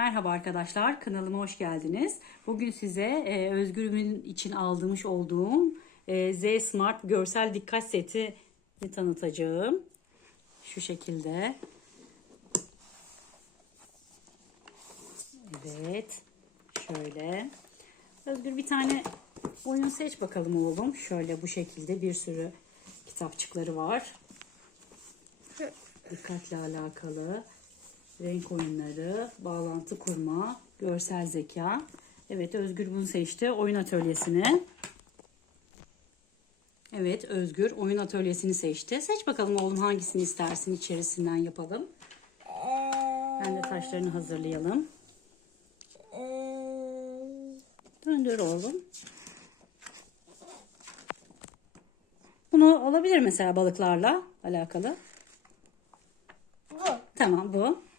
Merhaba arkadaşlar, kanalıma hoş geldiniz. Bugün size e, Özgür'ümün için aldırmış olduğum e, Z Smart görsel dikkat setini tanıtacağım. Şu şekilde. Evet, şöyle. Özgür bir tane oyun seç bakalım oğlum. Şöyle bu şekilde bir sürü kitapçıkları var. Dikkatle alakalı renk oyunları, bağlantı kurma, görsel zeka. Evet Özgür bunu seçti. Oyun atölyesini. Evet Özgür oyun atölyesini seçti. Seç bakalım oğlum hangisini istersin içerisinden yapalım. Ben de taşlarını hazırlayalım. Döndür oğlum. Bunu olabilir mesela balıklarla alakalı. Bu. Tamam bu.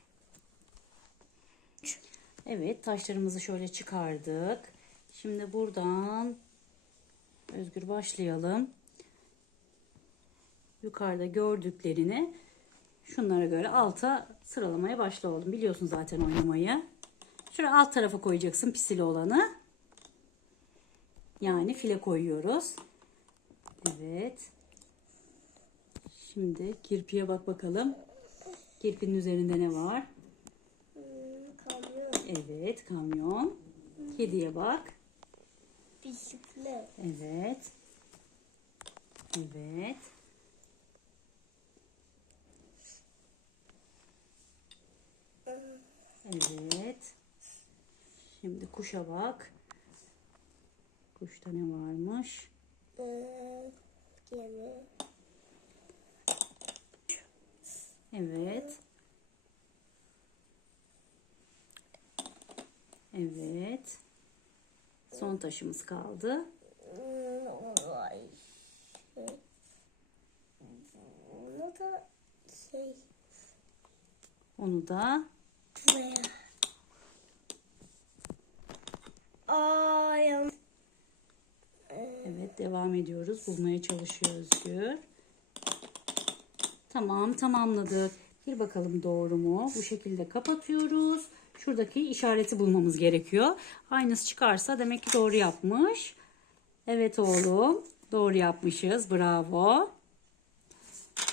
Evet taşlarımızı şöyle çıkardık. Şimdi buradan Özgür başlayalım. Yukarıda gördüklerini şunlara göre alta sıralamaya başla oğlum. Biliyorsun zaten oynamayı. Şuraya alt tarafa koyacaksın pisili olanı. Yani file koyuyoruz. Evet. Şimdi kirpiye bak bakalım. Kirpinin üzerinde ne var? Evet, kamyon. Kediye bak. Bisiklet. Evet. Evet. Evet. Şimdi kuşa bak. Kuşta ne varmış? Gemi. Evet. Evet. Son taşımız kaldı. Bunu da şey. Onu da. Ay. Evet devam ediyoruz. Bulmaya çalışıyor Özgür. Tamam tamamladık. Bir bakalım doğru mu? Bu şekilde kapatıyoruz. Şuradaki işareti bulmamız gerekiyor. Aynısı çıkarsa demek ki doğru yapmış. Evet oğlum. Doğru yapmışız. Bravo.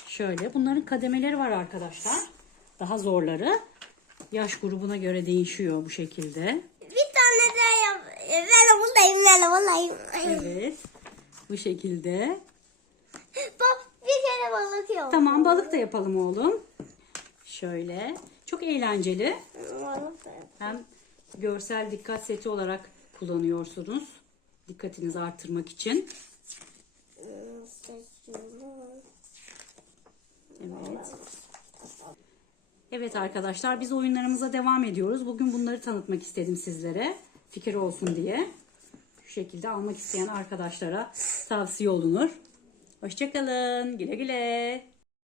Şöyle bunların kademeleri var arkadaşlar. Daha zorları. Yaş grubuna göre değişiyor bu şekilde. Bir tane daha yap. Ben buradayım, ben buradayım. Evet. Bu şekilde. Bak bir kere balık yok. Tamam balık da yapalım oğlum. Şöyle. Çok eğlenceli. Hem görsel dikkat seti olarak kullanıyorsunuz. Dikkatinizi arttırmak için. Evet. Evet arkadaşlar biz oyunlarımıza devam ediyoruz. Bugün bunları tanıtmak istedim sizlere. Fikir olsun diye. Şu şekilde almak isteyen arkadaşlara tavsiye olunur. Hoşçakalın. Güle güle.